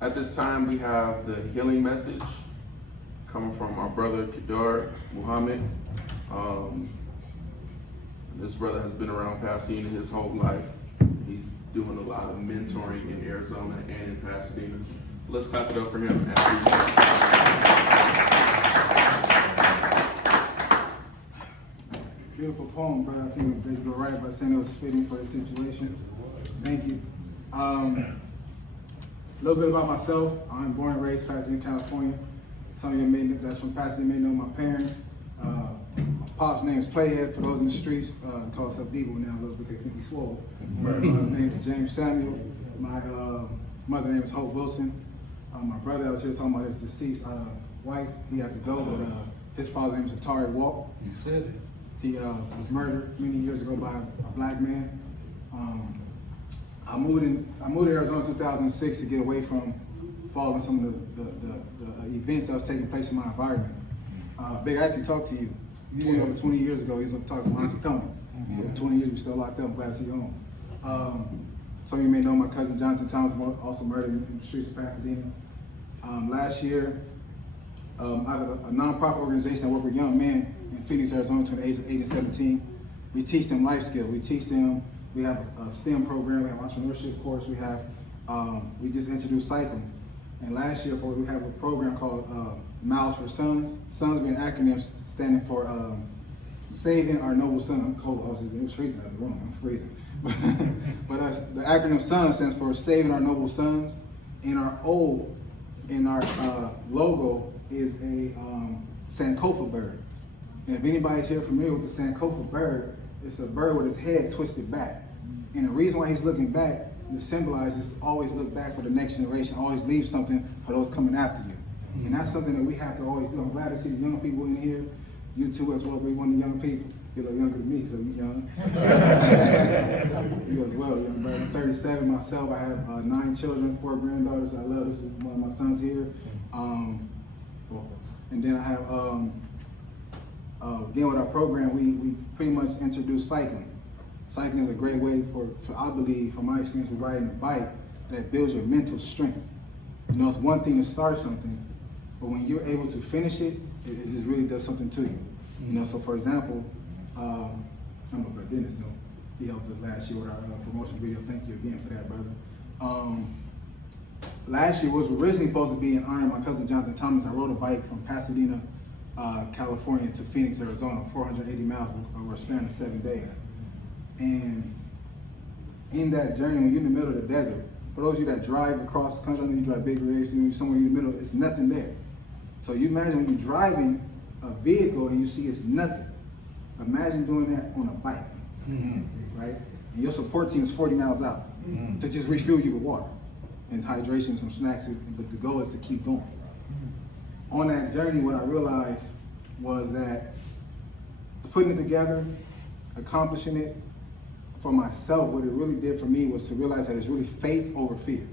At this time, we have the healing message coming from our brother Kedar Muhammad. This brother has been around Pasadena his whole life. He's doing a lot of mentoring in Arizona and in Pasadena. So let's clap it up for him. Beautiful poem, brother. I think they go right by saying it was fitting for the situation. Thank you. A little bit about myself. I'm born and raised Pasadena, California. Some of you that's from Pasadena may know my parents. My pop's name is Playhead. For those in the streets, call himself Devo now a little bit because he's swole. My name is James Samuel. My mother name is Hope Wilson. My brother, I was just talking about his deceased wife. He had to go, but his father's name is Atari Walk. You said it. He was murdered many years ago by a black man. I moved to Arizona in 2006 to get away from following some of the events that was taking place in my environment. Big, I actually talked to you over 20 years ago. He was talking to my Auntie Tony. Over 20 years, we're still locked up. I'm glad to see you home. Some of you may know my cousin Jonathan Thomas, also murdered in the streets of Pasadena. Last year, I have a nonprofit organization that works with young men in Phoenix, Arizona, between the ages of 8 and 17. We teach them life skills. We have a STEM program, we have an entrepreneurship course, we just introduced cycling. And last year, we have a program called Miles for Sons. Sons being an acronym standing for Saving Our Noble Son. I'm cold, it was freezing out of the room, I'm freezing. But the acronym SONS stands for Saving Our Noble Sons. And our logo is a Sankofa bird. And if anybody's here familiar with the Sankofa bird, it's a bird with his head twisted back. And the reason why he's looking back, to symbolize is always look back for the next generation, always leave something for those coming after you. And that's something that we have to always do. I'm glad to see the young people in here, you too as well, but you're one of the young people. You're a little younger than me, so you're young. You as well, young brother. I'm 37 myself. I have 9 children, 4 granddaughters I love. This is one of my sons here. And then I have, again with our program, we pretty much introduce cycling. Cycling is a great way for I believe, from my experience with riding a bike, that builds your mental strength. You know, it's one thing to start something, but when you're able to finish it, it just really does something to you. You know, so for example, I'm a brother Dennis, you know, he helped us last year with our promotion video. Thank you again for that, brother. Last year was originally supposed to be in honor of my cousin Jonathan Thomas. I rode a bike from Pasadena, California to Phoenix, Arizona, 480 miles over a span of 7 days. And in that journey, when you're in the middle of the desert, for those of you that drive across the country, I know you drive big rigs, somewhere in the middle, it's nothing there. So you imagine when you're driving a vehicle and you see it's nothing. Imagine doing that on a bike, right? And your support team is 40 miles out to just refuel you with water and hydration, some snacks, but the goal is to keep going. On that journey, what I realized was that putting it together, accomplishing it, for myself, what it really did for me was to realize that it's really faith over fear.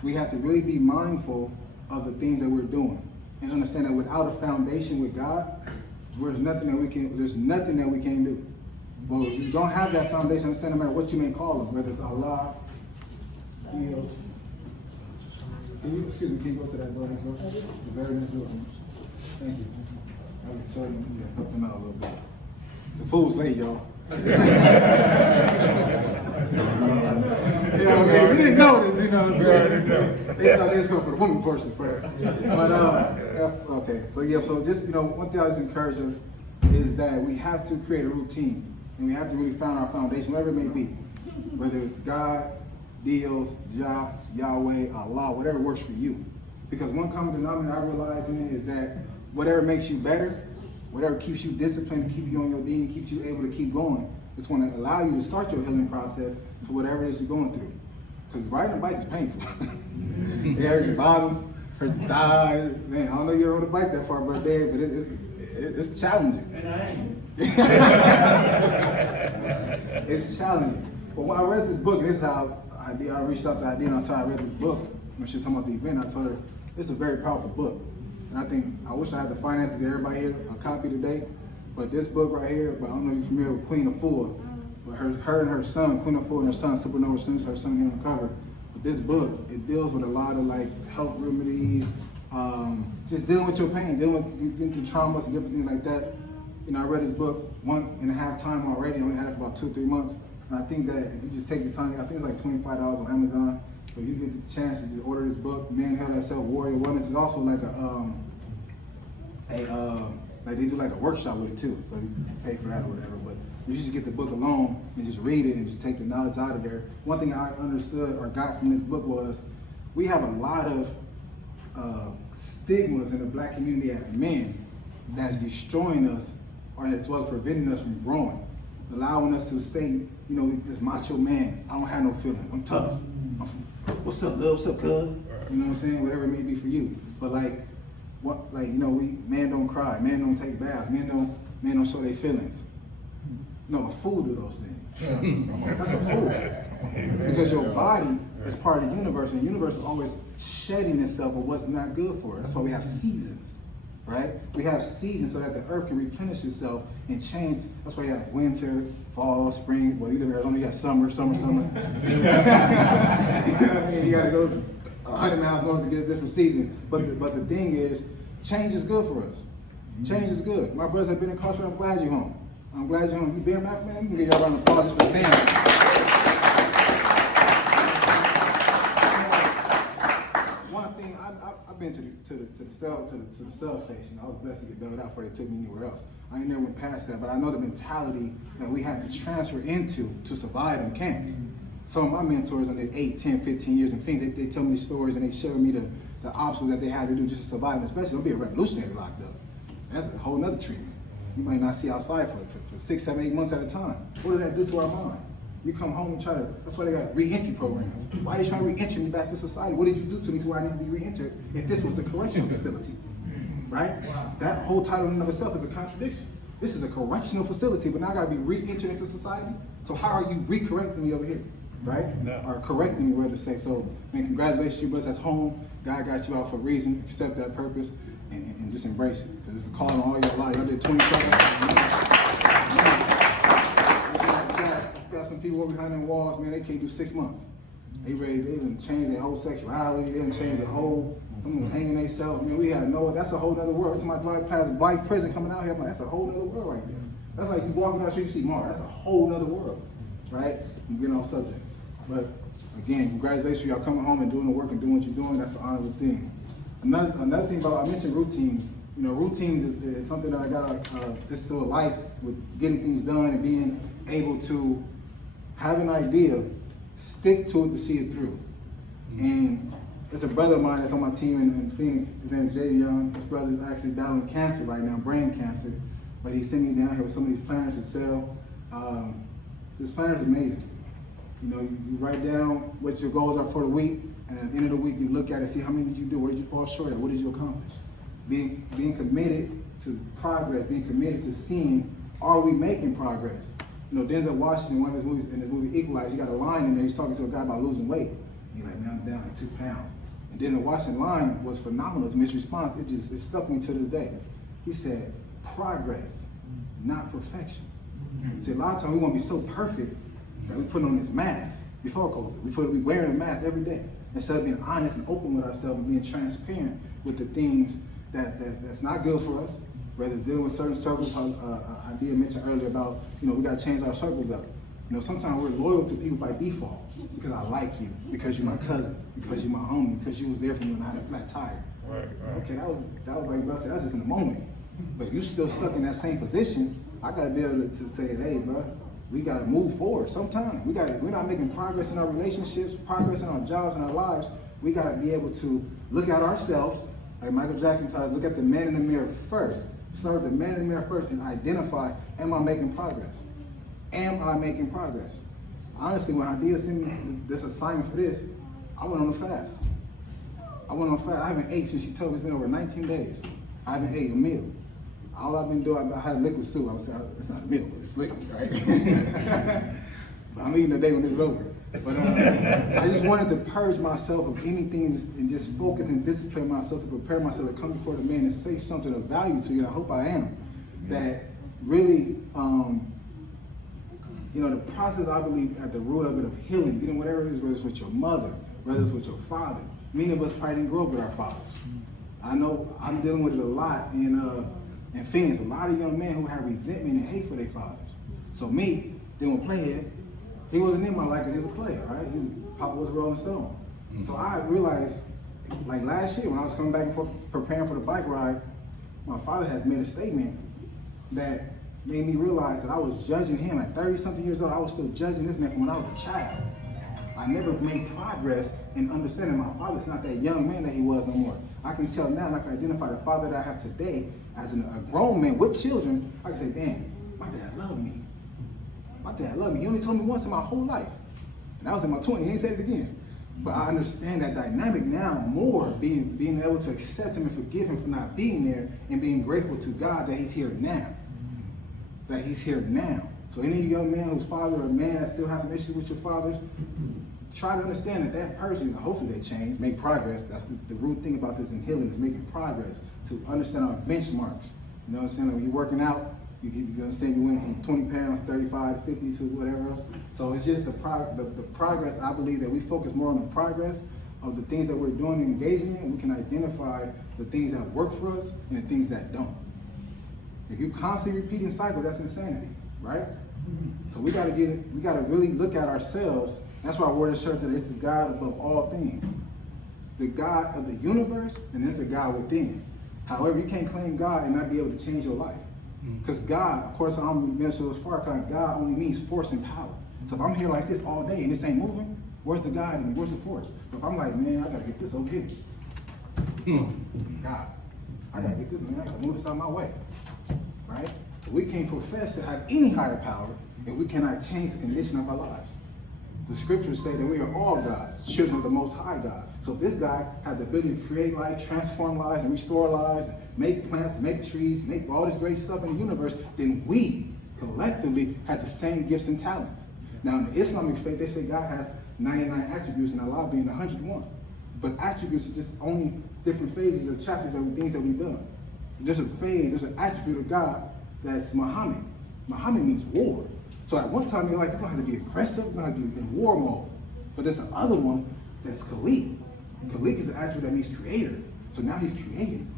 We have to really be mindful of the things that we're doing and understand that without a foundation with God, there's nothing that we can do. But if you don't have that foundation, understand no matter what you may call them, whether it's Allah, excuse me, can you go to that door next door? The very next door. Thank you. I'll show you, help them out a little bit. The food's late, y'all. You know what I mean? We didn't know this, you know what I'm saying? They thought they was going for the woman portion first. But, okay, so yeah, so just, you know, one thing I just encourage us is that we have to create a routine. And we have to really find our foundation, whatever it may be. Whether it's God, Dios, Jah, Yahweh, Allah, whatever works for you. Because one common denominator I realize in it is that whatever makes you better, whatever keeps you disciplined, keep you on your deen, keeps you able to keep going, it's going to allow you to start your healing process to whatever it is you're going through. Because riding a bike is painful. It hurts your bottom, hurts your thighs. Man, I don't know if you ever rode a bike that far, but it's challenging. And I ain't. It's challenging. But when I read this book, and this is how I reached out to Idea, and I read this book. When she was talking about the event, I told her, this is a very powerful book. And I wish I had the finance to get everybody here a copy today. But this book right here, but I don't know if you're familiar with Queen Afua, but her and her son, Queen Afua and her son, Supernova Sims, her son here on the cover, But this book, it deals with a lot of like health remedies, just dealing with your pain, dealing with getting through traumas and different things like that. You know, I read this book 1.5 times already. I only had it for about 2 or 3 months. And I think that if you just take the time, I think it's like $25 on Amazon. So you get the chance to just order this book, Man Hell That Self, Warrior Wellness. It's also like like they do like a workshop with it too. So you pay for that or whatever. But you just get the book alone and just read it and just take the knowledge out of there. One thing I understood or got from this book was we have a lot of stigmas in the black community as men that's destroying us, or as well as preventing us from growing, allowing us to stay, you know, this macho man. I don't have no feeling. I'm tough. What's up, love? What's up, cuz? You know what I'm saying? Whatever it may be for you. But like, what, like, you know, men don't cry, men don't take baths, men don't show their feelings. No, a fool do those things. That's a fool. Because your body is part of the universe, and the universe is always shedding itself of what's not good for it. That's why we have seasons, right? We have seasons so that the earth can replenish itself and change. That's why you have winter, fall, spring. Well, you live in Arizona, you have summer. You gotta go 100 miles north to get a different season. But the thing is, change is good for us. Change is good. My brothers have been incarcerated. I'm glad you're home. I'm glad you're home. You been back, man? You can give y'all a round of applause just for standing. One thing, I've been to the cell station. I was blessed to get bailed out before they took me anywhere else. I ain't never went past that, but I know the mentality that we had to transfer into to survive in camps. Some of my mentors in the 8, 10, 15 years in Phoenix, they tell me stories and they show me the obstacles that they had to do just to survive, especially don't be a revolutionary locked up. That's a whole nother treatment. You might not see outside for 6, 7, 8 months at a time. What did that do to our minds? We come home and that's why they got re-entry programs. Why are you trying to re-enter me back to society? What did you do to me to where I need to be re-entered if this was the correctional facility? Right? That whole title in and of itself is a contradiction. This is a correctional facility, but now I gotta be re-entered into society? So how are you re-correcting me over here? Right? Or correcting me, whether to say. So, man, congratulations to you, brothers. That's home. God got you out for a reason. Accept that purpose and just embrace it. Because it's a call on all your life. Y'all did 27. Got some people over behind them walls, man, they can't do 6 months. They done changed their whole sexuality, they done changed their whole, some of them hanging themselves. I mean, we have that's a whole other world. Every time I drive past a black prison coming out here, I'm like, that's a whole other world right there. That's like you walking down the street, you see Mars. That's a whole other world, right? I'm getting off subject. But again, congratulations for y'all coming home and doing the work and doing what you're doing. That's an honorable thing. Another thing about, I mentioned routines. You know, routines is something that I got just through a life with getting things done and being able to have an idea, stick to it to see it through. And there's a brother of mine that's on my team in Phoenix. His name is Jay Young. His brother is actually battling cancer right now, brain cancer. But he sent me down here with some of these planners to sell. This planner is amazing. You know, you write down what your goals are for the week, and at the end of the week, you look at it, see how many did you do, where did you fall short at, what did you accomplish? Being committed to progress, being committed to seeing, are we making progress? You know, Denzel Washington, one of his movies, in his movie Equalizer, you got a line in there, he's talking to a guy about losing weight. And he's like, man, I'm down like 2 pounds. And Denzel Washington's line was phenomenal to me. His response, it stuck me to this day. He said, progress, not perfection. See, a lot of times we want to be so perfect that we put on this mask before COVID. We wearing a mask every day instead of being honest and open with ourselves and being transparent with the things that's not good for us, whether it's dealing with certain circles. I did mention earlier about, you know, we got to change our circles up. You know, sometimes we're loyal to people by default because I like you, because you're my cousin, because you're my homie, because you was there for me when I had a flat tire. Right. Okay, that was like bro said, that was just in the moment. But if you still stuck in that same position, I got to be able to say, hey, bro, we got to move forward. Sometimes we're not making progress in our relationships, progress in our jobs and our lives. We got to be able to look at ourselves, like Michael Jackson taught us, look at the man in the mirror first. Start the man in the mirror first and identify, am I making progress? Am I making progress? Honestly, when Hadia sent me this assignment for this, I went on a fast. I haven't ate since she told me it's been over 19 days. I haven't ate a meal. All I've been doing, I had liquid soup. I would say it's not a meal, but it's liquid, right? But I'm eating the day when it's over. But I just wanted to purge myself of anything and just focus and discipline myself to prepare myself to come before the man and say something of value to you. And I hope I am. That really, you know, the process, I believe, at the root of it, of healing, getting whatever it is, whether it's with your mother, whether it's with your father. Many of us probably didn't grow up with our fathers. I know I'm dealing with it a lot in Phoenix. A lot of young men who have resentment and hate for their fathers. So me, dealing with Playhead, he wasn't in my life because he was a player, right? Papa was a Rolling Stone. So I realized, like last year when I was coming back and forth preparing for the bike ride, my father has made a statement that made me realize that I was judging him at 30-something years old. I was still judging this man from when I was a child. I never made progress in understanding my father's not that young man that he was no more. I can tell now, and I can identify the father that I have today as a grown man with children. I can say, damn, my dad loved me. My dad loved me. He only told me once in my whole life. And I was in my 20s, he ain't said it again. But I understand that dynamic now more, being able to accept him and forgive him for not being there and being grateful to God that he's here now. That he's here now. So any young man whose father or man that still has an issue with your fathers, try to understand that that person, hopefully they change, make progress. That's the root thing about this in healing is making progress to understand our benchmarks. You know what I'm saying? When you're working out, you understand you went from 20 pounds, 35 to 50 to whatever else. So it's just the progress. I believe that we focus more on the progress of the things that we're doing and engaging in. We can identify the things that work for us and the things that don't. If you constantly repeating cycles, that's insanity, right? So we gotta really look at ourselves. That's why our word is that it's the God above all things. The God of the universe, and it's the God within. However, you can't claim God and not be able to change your life. Because God, of course, I'm Minister Louis Farrakhan, God only means force and power. So if I'm here like this all day and this ain't moving, where's the God and where's the force? So if I'm like, man, I gotta get this over here. God, I gotta get this, man, I gotta move this out of my way. Right? So we can't profess to have any higher power if we cannot change the condition of our lives. The scriptures say that we are all gods, children of the Most High God. So if this guy had the ability to create life, transform lives, and restore lives, and make plants, make trees, make all this great stuff in the universe, then we collectively had the same gifts and talents. Now in the Islamic faith, they say God has 99 attributes and Allah being 101. But attributes are just only different phases or chapters of things that we've done. There's a phase, there's an attribute of God that's Muhammad. Muhammad means war. So at one time, you're like, you don't have to be aggressive, you don't have to be in war mode. But there's another one that's Khalik. Khalik is an attribute that means creator. So now he's creating,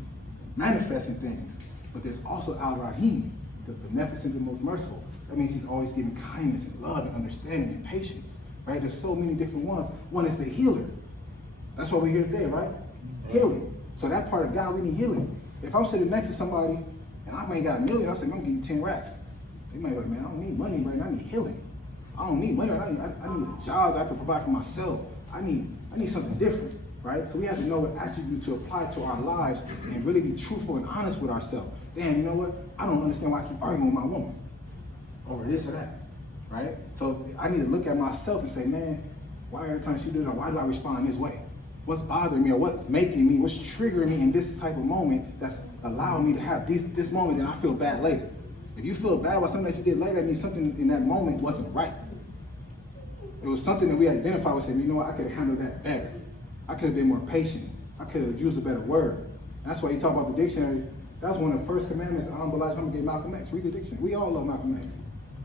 manifesting things. But there's also Al-Rahim, the beneficent, the most merciful. That means he's always giving kindness and love and understanding and patience. Right? There's so many different ones. One is the healer. That's why we're here today, right? Healing. So that part of God, we need healing. If I'm sitting next to somebody and I ain't got $1 million, I say, I'm gonna give you 10 racks. They might go, man, I don't need money right now, I need healing. I don't need money right now, I need a job that I can provide for myself. I need something different, right? So we have to know what attribute to apply to our lives and really be truthful and honest with ourselves. Damn, you know what? I don't understand why I keep arguing with my woman over this or that, right? So I need to look at myself and say, man, why every time she does that, why do I respond this way? What's bothering me or what's making me, what's triggering me in this type of moment that's allowing me to have this moment and I feel bad later. If you feel bad about something that you did later, that means something in that moment wasn't right. It was something that we identified with, saying, you know what, I could have handled that better. I could have been more patient. I could have used a better word. And that's why you talk about the dictionary. That was one of the first commandments Elijah Muhammad gave Malcolm X. Read the dictionary. We all love Malcolm X.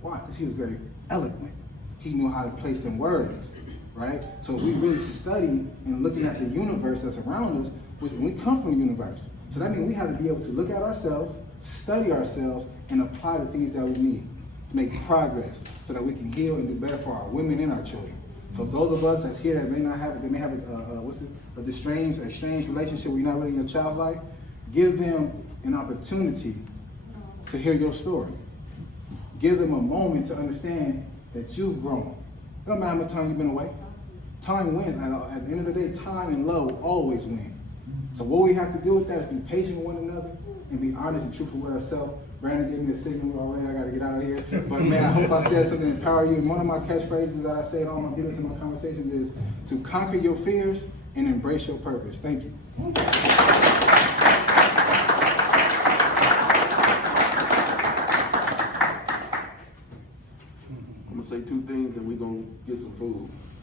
Why? Because he was very eloquent. He knew how to place them words, right? So we really study and looking at the universe that's around us, when we come from the universe. So that means we have to be able to look at ourselves, study ourselves, and apply the things that we need to make progress so that we can heal and do better for our women and our children. So those of us that's here that may not have it, they may have a strange relationship where you're not really in your child's life, give them an opportunity to hear your story. Give them a moment to understand that you've grown. It don't matter how much time you've been away. Time wins. At the end of the day, time and love will always win. So what we have to do with that is be patient with one another and be honest and truthful with ourselves. Brandon gave me the signal already, I gotta get out of here. But man, I hope I said something to empower you. And one of my catchphrases that I say in all my videos and my conversations is to conquer your fears and embrace your purpose. Thank you.